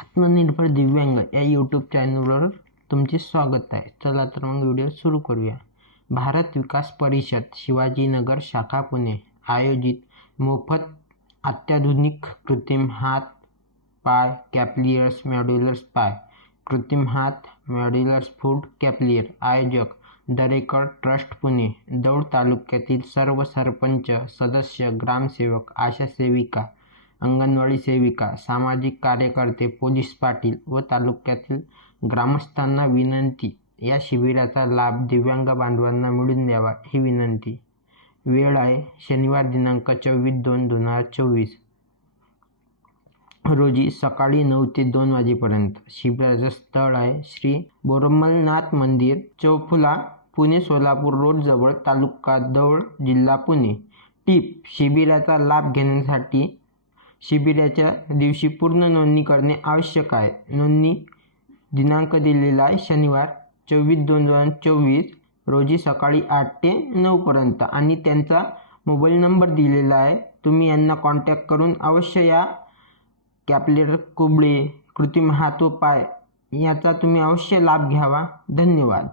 आत्मनिर्भर दिव्यांग या यूट्यूब चॅनलवर तुमचे स्वागत आहे. चला तर मग व्हिडिओ सुरू करूया. भारत विकास परिषद शिवाजीनगर शाखा पुणे. आयोजित मोफत अत्याधुनिक कृत्रिम हात पाय कॅप्लियर्स मॉड्युलर्स पाय कृत्रिम हात मॉड्युलर्स फूड कॅप्लियर आयोजक दरेकर ट्रस्ट पुणे. दौड तालुक्यातील सर्व सरपंच सदस्य ग्रामसेवक आशा सेविका अंगणवाडी सेविका सामाजिक कार्यकर्ते पोलीस पाटील व तालुक्यातील ग्रामस्थांना विनंती. या शिबिराचा लाभ दिव्यांग बांधवांना मिळून द्यावा ही विनंती. वेळ आहे शनिवार दिनांक चोवीस दोन दोन हजार चोवीस. रोजी सकाळी नऊ ते दोन वाजेपर्यंत शिबिराचं स्थळ आहे श्री बोरमलनाथ मंदिर चौफुला पुणे सोलापूर रोड जवळ तालुका दौड जिल्हा पुणे. टीप शिबिराचा लाभ घेण्यासाठी शिबिराच्या दिवशी पूर्ण नोंदणी करणे आवश्यक आहे. नोंदणी दिनांक दिलेला आहे शनिवार चोवीस दोन दोन हजार चोवीस रोजी सकाळी आठ ते नऊपर्यंत आणि त्यांचा मोबाईल नंबर दिलेला आहे. तुम्ही यांना कॉन्टॅक्ट करून अवश्य या कॅपलेटर कुबळे कृत्रिम हात पाय याचा तुम्ही अवश्य लाभ घ्यावा. धन्यवाद.